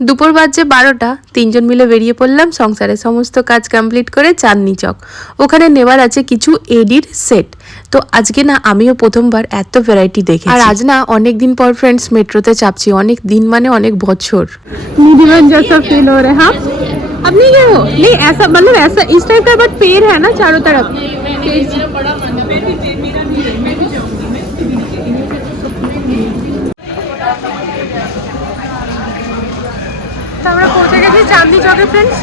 দুপুর বাজছে বারোটা তিনজন মিলে বেরিয়ে পড়লাম সংসারের সমস্ত কাজ কমপ্লিট করে চাঁদনি চক ওখানে নেওয়ার আছে কিছু এডির সেট তো আজকে না আমিও প্রথমবার এত ভ্যারাইটি দেখি আর আজ না অনেক দিন পর ফ্রেন্ডস মেট্রোতে চাপছি অনেক দিন মানে অনেক বছর न्यूजीलैंड जैसा फील हो रहा है हाँ अब नहीं गए हो नहीं ऐसा मतलब ऐसा इस टाइप का बट पेड़ है ना चारों तरफ তো আমরা পৌঁছে গেছি চাঁদনি চকে ফ্রেন্ডস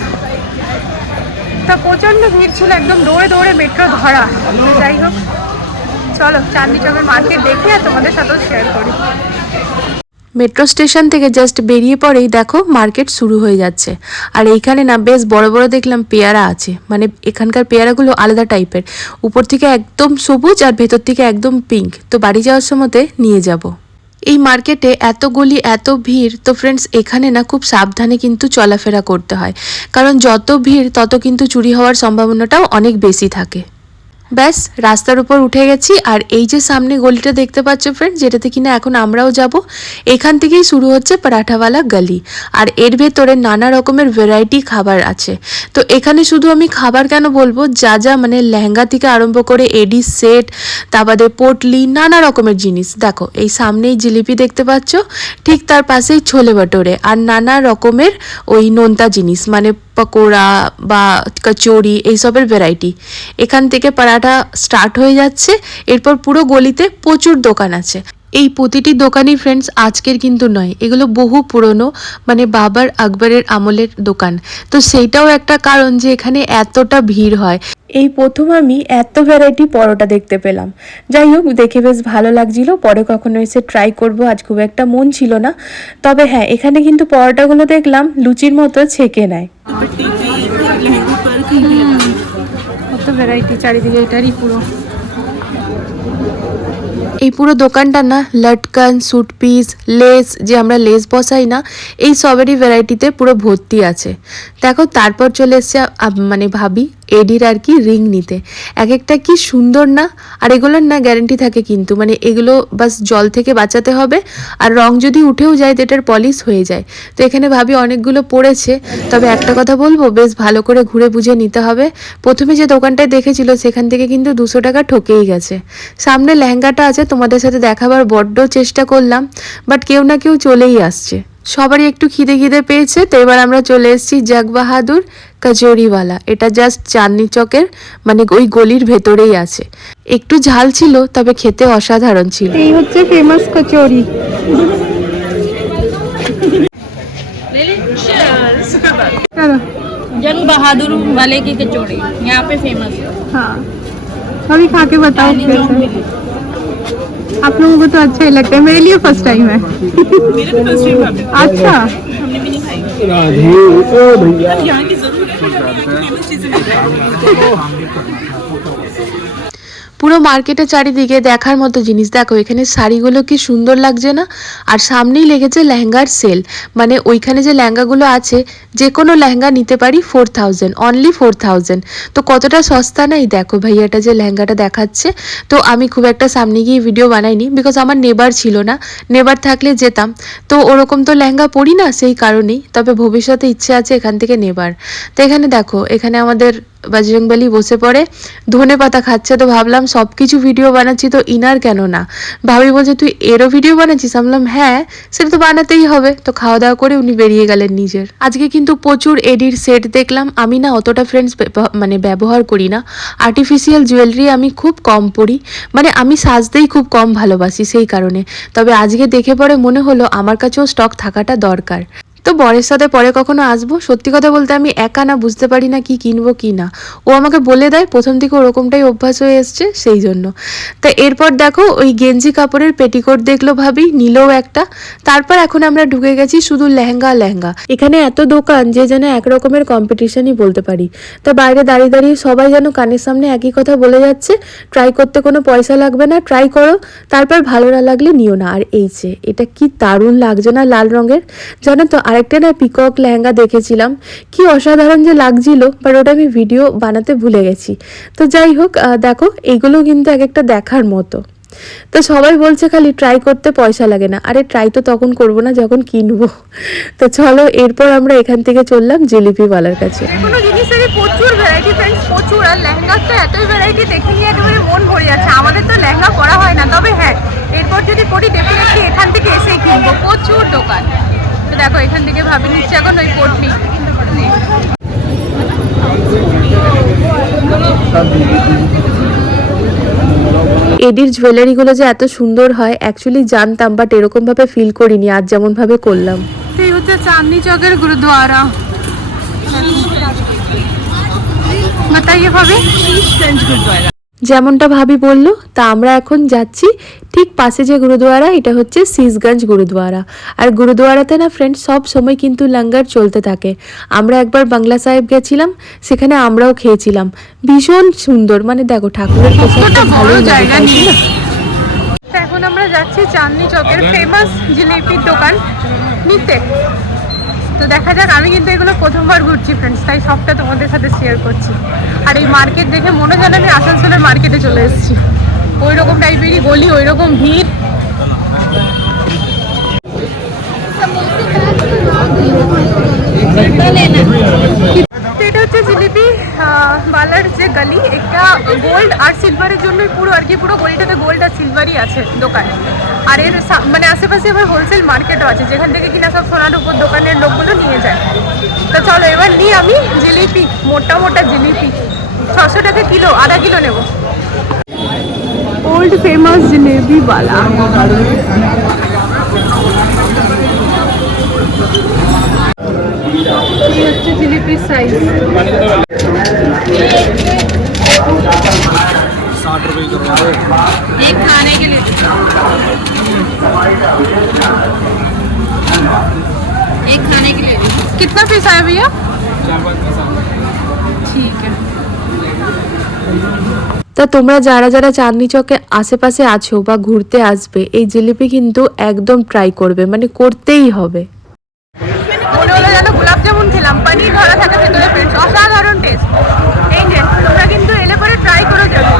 তা প্রচণ্ড ভিড় ছিল, একদম দৌড়ে দৌড়ে মেট্রো ধরা। যাই হোক, চলো চাঁদনি চকের মার্কেট দেখে আর তোমাদের সাথেও শেয়ার করি। মেট্রো স্টেশন থেকে জাস্ট বেরিয়ে পরেই দেখো মার্কেট শুরু হয়ে যাচ্ছে। আর এইখানে না বেশ বড় বড় দেখলাম পেয়ারা আছে। মানে এখানকার পেয়ারাগুলো আলাদা টাইপের উপর থেকে একদম সবুজ আর ভেতর থেকে একদম পিঙ্ক তো বাড়ি যাওয়ার সময়তে নিয়ে যাব। এই মার্কেটে এত গলি, এত ভিড়, তো ফ্রেন্ডস এখানে না খুব সাবধানে কিন্তু চলাফেরা করতে হয়। কারণ যত ভিড়, তত কিন্তু চুরি হওয়ার সম্ভাবনাটাও অনেক বেশি থাকে। ব্যাস, রাস্তার উপর উঠে গেছি। আর এই যে সামনে গলিটা দেখতে পাচ্ছ ফ্রেন্ড যেটাতে কিনা এখন আমরাও যাব, এখান থেকেই শুরু হচ্ছে পরাঠাওয়ালা গলি। আর এর ভেতরে নানা রকমের ভ্যারাইটি খাবার আছে। তো এখানে শুধু আমি খাবার কেন বলব? যা যা মানে লেহেঙ্গা থেকে আরম্ভ করে এডি সেট তা বাদে পোটলি, নানা রকমের জিনিস। দেখো, এই সামনেই জিলিপি দেখতে পাচ্ছ, ঠিক তার পাশেই ছোলে ভাটোরে। আর নানা রকমের ওই নোনতা জিনিস মানে পকোড়া বা কচুরি এইসবের ভ্যারাইটি এখান থেকে পরাঠা স্টার্ট হয়ে যাচ্ছে। এরপর পুরো গলিতে প্রচুর দোকান আছে। এই প্রতিটি দোকানই ফ্রেন্ডস আজকের কিন্তু নয়। এগুলো বহু পুরনো মানে বাবার আকবরের আমলের দোকান। তো সেইটাও একটা কারণ যে এখানে এতটা ভিড় হয়। এই প্রথম আমি এত ভ্যারাইটি পরোটা দেখতে পেলাম। যাই হোক দেখে বেশ ভালো লাগছিল। পরে কখনো এসে ট্রাই করব আজ খুব একটা মন ছিল না। তবে হ্যাঁ এখানে কিন্তু পরোটাগুলো দেখলাম লুচির মতো ছেঁকে নেয়। কত ভ্যারাইটি চারিদিকে এটারই পুরো। এই পুরো দোকানটা না লটকান স্যুট পিস লেস যে আমরা লেস বসাই না এই সবেরই ভ্যারাইটিতে পুরো ভর্তি আছে। দেখো তারপর চলে এসছে মানে ভাবি এডির আর কি রিং নিতে। এক একটা কি সুন্দর না? আর এগুলোর না গ্যারেন্টি থাকে কিন্তু। মানে এগুলো বাস জল থেকে বাঁচাতে হবে। আর রং যদি উঠেও যায় তো এটার পলিশ হয়ে যায়। তো এখানে ভাবি অনেকগুলো পড়েছে। তবে একটা কথা বলব, বেশ ভালো করে ঘুরে বুঝে নিতে হবে। প্রথমে যে দোকানটায় দেখেছিল, সেখান থেকে কিন্তু দুশো টাকা ঠকেই গেছে। সামনে লেহেঙ্গাটা আছে, তোমাদের সাথে দেখাবার বড্ড চেষ্টা করলাম। বাট কেউ না কেউ চলেই আসছে। সবারই একটু খিদে খিদে পেয়েছে তো এবার আমরা চলে এসেছি জাগ বাহাদুর কচুরিওয়ালা এটা জাস্ট চাঁদনি চকের মানে ওই গলির ভেতরেই আছে একটু ঝাল ছিল তবে খেতে অসাধারণ ছিল এই হচ্ছে ফেমাস কচুরি चलो जंग बहादुर वाले की कचौड़ी यहाँ पे फेमस है हाँ अभी खा के बताओ कैसे आप लोगों को तो अच्छा ही लगता है। मेरे लिए फ़र्स्ट टाइम है। अच्छा। পুরো মার্কেটের চারিদিকে দেখার মতো জিনিস। দেখো, এখানে শাড়িগুলো কি সুন্দর লাগছে না? আর সামনেই লেগেছে লেহেঙ্গার সেল। মানে ওইখানে যে লেহেঙ্গাগুলো আছে যে কোনো লেহেঙ্গা নিতে পারি four thousand only four thousand তো কতটা সস্তা নাই? দেখো ভাইয়াটা যে লেহেঙ্গাটা দেখাচ্ছে। তো আমি খুব একটা সামনে গিয়ে ভিডিও বানাইনি বিকজ আমার নেবার ছিল না। নেবার থাকলে যেতাম। তো ওরকম তো লেহেঙ্গা পরি না, সেই কারণেই। তবে ভবিষ্যতে ইচ্ছে আছে এখান থেকে নেবার। তো এখানে দেখো, এখানে আমাদের বজরংবলী বসে পড়ে, ধনে পাতা খাচ্ছে তো ভাবলাম সব কিছু ভিডিও বানাচ্ছি তো ইনার কেন না? ভাবি বলছে, তুই এরও ভিডিও বানাচ্ছিস? আমি বললাম হ্যাঁ সেটা তো বানাতেই হবে। তো খাওয়া দাওয়া করে উনি বেরিয়ে গেলেন নিজের। আজকে কিন্তু প্রচুর এডির সেট দেখলাম। আমি না অতটা ফ্রেন্ডস মানে ব্যবহার করি না। আর্টিফিশিয়াল জুয়েলারি আমি খুব কম পরি মানে আমি সাজতেই খুব কম ভালোবাসি সেই কারণে। তবে আজকে দেখে পরে মনে হলো আমার কাছেও স্টক থাকাটা দরকার। তো বরের সাথে পরে কখনো আসব? সত্যি কথা বলতে আমি একা না, বুঝতে পারি না কি কিনবো, কি না। ও আমাকে বলে দেয়, প্রথম থেকে ওরকমটাই অভ্যাস হয়ে এসছে, সেই জন্য। তা এরপর দেখো, ওই গেঞ্জি কাপড়ের পেটিকোট দেখল ভাবি, নিলেও একটা। তারপর এখন আমরা ঢুকে গেছি শুধু লেহেঙ্গা লেহেঙ্গা। এখানে এত দোকান যে যেন এক রকমের কম্পিটিশনই বলতে পারি। তা বাইরে দাঁড়িয়ে দাঁড়িয়ে সবাই যেন কানের সামনে একই কথা বলে যাচ্ছে ট্রাই করতে কোনো পয়সা লাগবে না ট্রাই করো। তারপর ভালো না লাগলে নিও না। আর এই যে, এটা কি দারুণ লাগছে না লাল রঙের? জানো তো আরেকটা না পিকক লেহেঙ্গা দেখেছিলাম। কি অসাধারণ যে লাগছিল বাট ওটা আমি ভিডিও বানাতে ভুলে গেছি। তো যাই হোক দেখো এগুলো কিন্তু এক একটা দেখার মতো। তো সবাই বলছে খালি ট্রাই করতে পয়সা লাগে না। আরে ট্রাই তো তখন করব না, যখন কিনবো। তো চলো, এরপর আমরা এখান থেকে চললাম জিলিপিওয়ালার কাছে। কোনো জিনিসেরই প্রচুর ভ্যারাইটি ফ্রেন্ডস প্রচুর। আর লেহেঙ্গার তো এতই ভ্যারাইটি দেখে নিয়ে একেবারে মন ভরে যাচ্ছে আমাদের তো লেহেঙ্গা করা হয় না তবে হ্যাঁ এরপর যদি করি ডেফিনেটলি এখান থেকে এসেই কিনবো প্রচুর দোকান তো দেখো এখান থেকে ভাবি নিচ্ছে এখন ওই কোটনি এডির জুয়েলারিগুলো যে এত সুন্দর হয় অ্যাকচুয়ালি জানতাম বাট এরকমভাবে ফিল করিনি আজ যেমনভাবে করলাম এই হচ্ছে চাঁদনি চকের গুরুদ্বারা बताइए ভাবি যেমনটা ভাবি বলল তা আমরা এখন যাচ্ছি ঠিক পাশে যে গুরুদুয়ারা এটা হচ্ছে সিসগঞ্জ গুরুদুয়ারা। আর গুরুদুয়ারাতে না ফ্রেন্ড সব সময় কিন্তু লঙ্গার চলতে থাকে। আমরা একবার বাংলা সাহেব গেছিলাম সেখানে আমরাও খেয়েছিলাম। ভীষণ সুন্দর মানে দেখো ঠাকুরের লাগে, জায়গা এখন আমরা যাচ্ছি চাঁদনি চকের ফেমাস জিলিপির দোকান নিতে। তো দেখা যাক আমি কিন্তু এগুলো প্রথমবার ঘুরছি ফ্রেন্ডস তাই সবটা তোমাদের সাথে শেয়ার করছি। আর এই মার্কেট দেখে মনে হয় আমি আসানসোলের মার্কেটে চলে এসেছি ওই রকম টাইপেরই গলি ওই রকম ভিড় জিলিপি বালার যে গলি, একটা গোল্ড আর সিলভারের জন্যই পুরো আর কি, পুরো গলিটাতে গোল্ড আর সিলভারই আছে দোকান। আর এর মানে আশেপাশে আবার হোলসেল মার্কেটও আছে, যেখান থেকে কিনা সব সোনার উপর দোকানের লোকগুলো নিয়ে যায়। তো চলো এবার নিই আমি জিলিপি, মোটা মোটা জিলিপি। ছশো টাকা কিলো, আধা কিলো নেব। ওল্ড ফেমাস জিলেবি বালা। জিলিপির সাইজ एक खाने के लिए एक खाने के लिए कितना पीस आया भैया ठीक है তা তোমরা যারা যারা চাঁদনি চকে আশেপাশে আছো বা ঘুরতে আসবে এই জিলিপি কিন্তু একদম ট্রাই করবে মানে করতেই হবে মনে জামুন খেলাম পানির ধরা থাকে সেগুলো ফ্রেন্ডস অসাধারণ টেস্ট এই যে তোমরা কিন্তু এলে পরে ট্রাই করে যাবে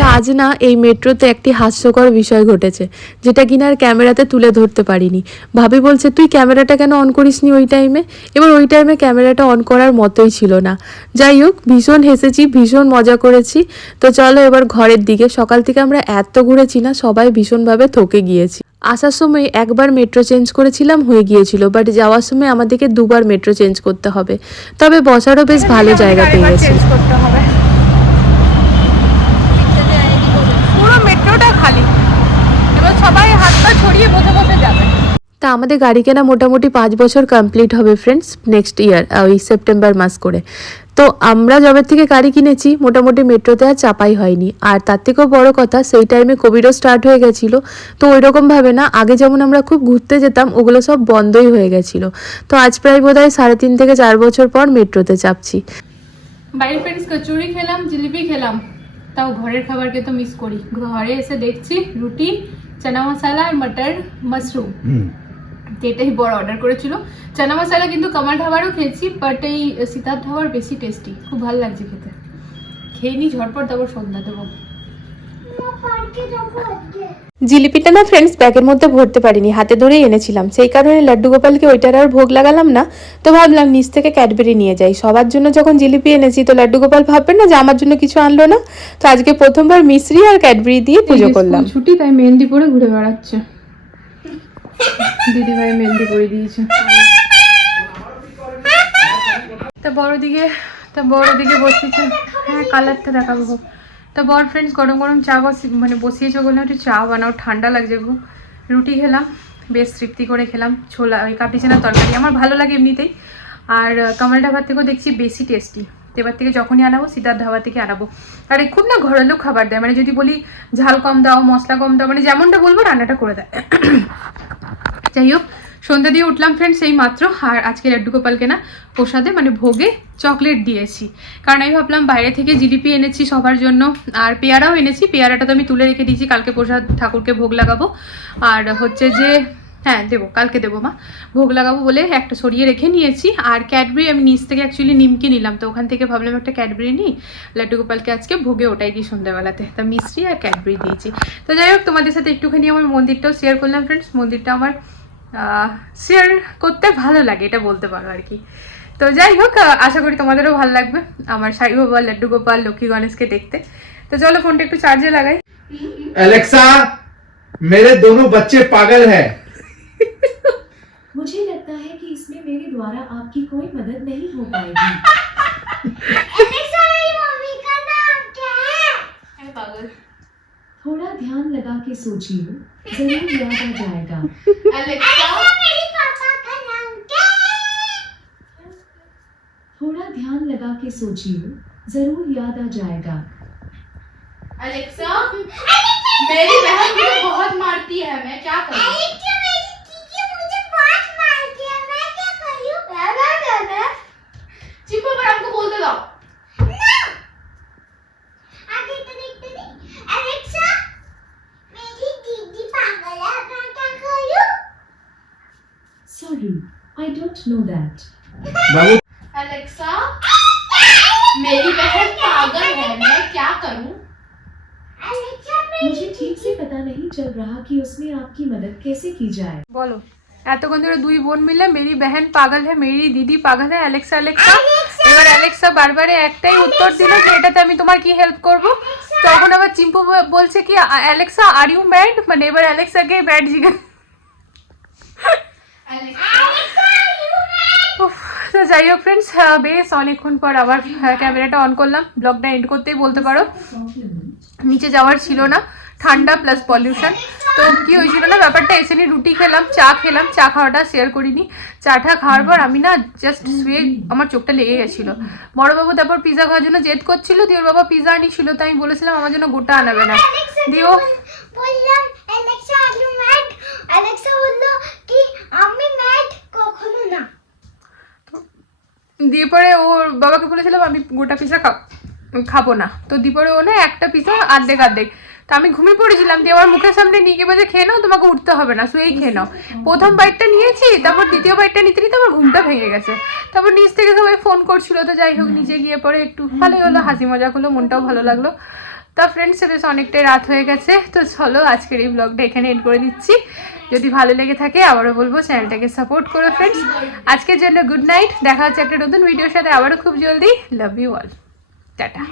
তা আজ না এই মেট্রোতে একটি হাস্যকর বিষয় ঘটেছে, যেটা কিনা আর ক্যামেরাতে তুলে ধরতে পারিনি। ভাবি বলছে, তুই ক্যামেরাটা কেন অন করিসনি ওই টাইমে এবার ওই টাইমে ক্যামেরাটা অন করার মতোই ছিল না। যাই হোক, ভীষণ হেসেছি, ভীষণ মজা করেছি। তো চলো এবার ঘরের দিকে। সকাল থেকে আমরা এত ঘুরেছি না, সবাই ভীষণভাবে থকে গিয়েছি। আসার সময় একবার মেট্রো চেঞ্জ করেছিলাম, হয়ে গিয়েছিল। বাট যাওয়ার সময় আমাদেরকে দুবার মেট্রো চেঞ্জ করতে হবে। তবে বসারও বেশ ভালো জায়গা পেয়ে গেছি চেঞ্জ করতে হবে পুরো মেট্রোটা খালি এবার সবাই হাত পা ছড়িয়ে বসে বসে যাবে তা আমাদের গাড়ি কেনা মোটামুটি পাঁচ বছর কমপ্লিট হবে ফ্রেন্ডস নেক্সট ইয়ার ওই সেপ্টেম্বর মাস করে। তো আমরা যবে থেকে গাড়ি কিনেছি মোটামুটি মেট্রোতে আর চাপাই হয়নি। আর তার থেকেও বড় কথা সেই টাইমে কোভিডও স্টার্ট হয়ে গেছিল। তো ওই রকমভাবে না আগে যেমন আমরা খুব ঘুরতে যেতাম ওগুলো সব বন্ধই হয়ে গেছিল। তো আজ প্রায় বোধ হয় সাড়ে তিন থেকে চার বছর পর মেট্রোতে চাপছি। বাইরে ফ্রেন্ডস কচুরি খেলাম জিলিপি খেলাম। তাও ঘরের খাবারকে তো মিস করি। ঘরে এসে দেখছি রুটি চানা মশলা আর মটর মাশরুম এটাই বড় অর্ডার করেছিল। চানা মশলা কিন্তু কামাল ধাবারও খেয়েছি বাট এই সীতার ধাবার বেশি টেস্টি খুব ভালো লাগছে খেতে। খেয়ে নি ঝটপট তারপর সন্ধ্যা দেবো। জিলিপিটা না ফ্রেন্ডস ব্যাগের মধ্যে ভরতে পারিনি হাতে ধরেই এনেছিলাম। সেই কারণে লাড্ডু গোপালকে ওইটার আর ভোগ লাগালাম না। তো ভাবলাম নিচ থেকে ক্যাডবেরি নিয়ে যাই। সবার জন্য যখন জিলিপি এনেছি তো লাড্ডু গোপাল ভাববেন না যে আমার জন্য কিছু আনলো না। তো আজকে প্রথমবার মিশ্রি আর ক্যাডবেরি দিয়ে পুজো করলাম। ছুটি তাই মেহেন্দি পরে ঘুরে বেড়াচ্ছে। দিদি ভাই মেহেন্দি করে দিয়েছে। তা বড় দিকে তা বড় দিকে বসেছে। হ্যাঁ কালারটা দেখাবো খুব তা বড় ফ্রেন্ডস গরম গরম চা বসি মানে বসিয়েছে বললাম একটু চা বানাও, ঠান্ডা লাগছে খুব রুটি খেলাম, বেশ তৃপ্তি করে খেলাম। ছোলা, ওই কাপড়ি চেনার তরকারি। আমার ভালো লাগে এমনিতেই। আর কামাল ঢাবার থেকেও দেখছি বেশি টেস্টি এবার থেকে যখনই আনাবো, সিদ্ধার ধাবা থেকে আনাবো। আর খুব না ঘরেলু খাবার দেয়। মানে যদি বলি ঝাল কম দাও, মশলা কম দাও মানে যেমনটা বলব রান্নাটা করে দেয়। যাই হোক, সন্ধ্যা দিয়ে উঠলাম ফ্রেন্ডস সেই মাত্র। আর আজকে লাড্ডু গোপালকে না প্রসাদে মানে ভোগে চকলেট দিয়েছি। কারণ আমি ভাবলাম বাইরে থেকে জিলিপি এনেছি সবার জন্য, আর পেয়ারাও এনেছি। পেয়ারাটা তো আমি তুলে রেখে দিয়েছি, কালকে প্রসাদ ঠাকুরকে ভোগ লাগাবো। আর হচ্ছে যে হ্যাঁ দেবো, কালকে দেবো মা। ভোগ লাগাবো বলে একটা সরিয়ে রেখে নিয়েছি। আর ক্যাডবেরি আমি নিচ থেকে অ্যাকচুয়ালি নিমকি নিলাম। তো ওখান থেকে ভাবলাম একটা ক্যাডবেরি নিই। লাড্ডু গোপালকে আজকে ভোগে ওটাই দিই সন্ধ্যাবেলাতে। তা মিষ্টি আর ক্যাডবেরি দিয়েছি। তো যাই হোক, তোমাদের সাথে একটুখানি আমার মন্দিরটাও শেয়ার করলাম ফ্রেন্ডস মন্দিরটা আমার শেয়ার করতে ভালো লাগে এটা বলতে পারো আর কি তো যাই হোক আহ, আশা করি তোমাদেরও ভালো লাগবে আমার সাই বাবা লাড্ডু গোপাল লক্ষ্মী গণেশকে দেখতে তো চলো ফোনটা একটু চার্জে লাগাই एलेक्सा मेरे दोनों बच्चे पागल हैं मुझे लगता है कि इसमें मेरे द्वारा आपकी कोई मदद नहीं हो पाएगी थोड़ा ध्यान लगा के सोचिए ज़रूर याद आ जाएगा। थोड़ा ध्यान लगा के सोचिए ज़रूर याद आ जाएगा। अलेक्सा मेरी बहन मुझे बहुत मारती है मैं क्या करूँ? आई डोंट नो दैट बाबू अलेक्सा मेरी बहन पागल है मैं क्या करूँ मुझे ठीक से पता नहीं चल रहा कि उसमें आपकी मदद कैसे की जाए বলো এতক্ষণ ধরে দুই বোন মিলে মেরি বেহেন পাগল হ্যাঁ মেরি দিদি পাগল হ্যাঁ অ্যালেক্সা অ্যালেক্সা এবার অ্যালেক্সা বারবারে একটাই উত্তর দিল যে এটাতে আমি তোমার কি হেল্প করব তখন আবার চিম্পু ব- বলছে কি "আ- অ্যালেক্সা আর ইউ ম্যাড মানে এবার অ্যালেক্সাকে ব্যাড জিজ্ঞেস উফ, তো যাই হোক ফ্রেন্ডস বেশ অনেকক্ষণ পর আবার ক্যামেরাটা অন করলাম। ব্লগটা এন্ড করতেই বলতে পারো। নিচে যাওয়ার ছিল না। ঠান্ডা প্লাস পলিউশন তো কি হয়েছিল না ব্যাপারটা এসে নিয়ে রুটি খেলাম চা খেলাম চা খাওয়াটা শেয়ার করিনি। চাটা খাওয়ার পর আমি না জাস্ট শুয়ে আমার চোখটা লেগে গেছিল। বড়বাবু তারপর পিজা খাওয়ার জন্য জেদ করছিল দিয়ে ওর বাবা পিজা আনিছিল তাই আমি বলেছিলাম আমার জন্য গোটা আনাবে না। দিয়ে ও বললাম Alexa are you mad Alexa বলল কি আমি ম্যাড কখনো না দিয়ে পরে ওর বাবাকে বলেছিলাম, আমি গোটা পিজা খাব না। তো দিয়ে পরে ও না একটা পিজা আর্ধেক অর্ধেক। তা আমি ঘুমিয়ে পড়েছিলাম, দিয়ে আমার মুখের সামনে নিয়ে গিয়ে বলছে, খেয়ে নাও, তোমাকে উঠতে হবে না, শুয়েই খেয়ে নাও। প্রথম বাইটটা নিয়েছি, তারপর দ্বিতীয় বাইটটা নিতে নিতে আমার ঘুমটা ভেঙে গেছে। তারপর নিচ থেকে সবাই ফোন করছিল, তো যাই হোক, নিচে গিয়ে পরে একটু ভালোই হলো, হাসি মজা করল মনটাও ভালো লাগল। তা ফ্রেন্ডস বেশ অনেকটাই রাত হয়ে গেছে। তো চলো, আজকের এই ব্লগটা এখানে এড করে দিচ্ছি। যদি ভালো লেগে থাকে, আবারও বলব চ্যানেলটাকে সাপোর্ট করো ফ্রেন্ডস আজকের জন্য গুড নাইট দেখা হচ্ছে একটা নতুন ভিডিওর সাথে। আবারও খুব জলদি। Love you all tata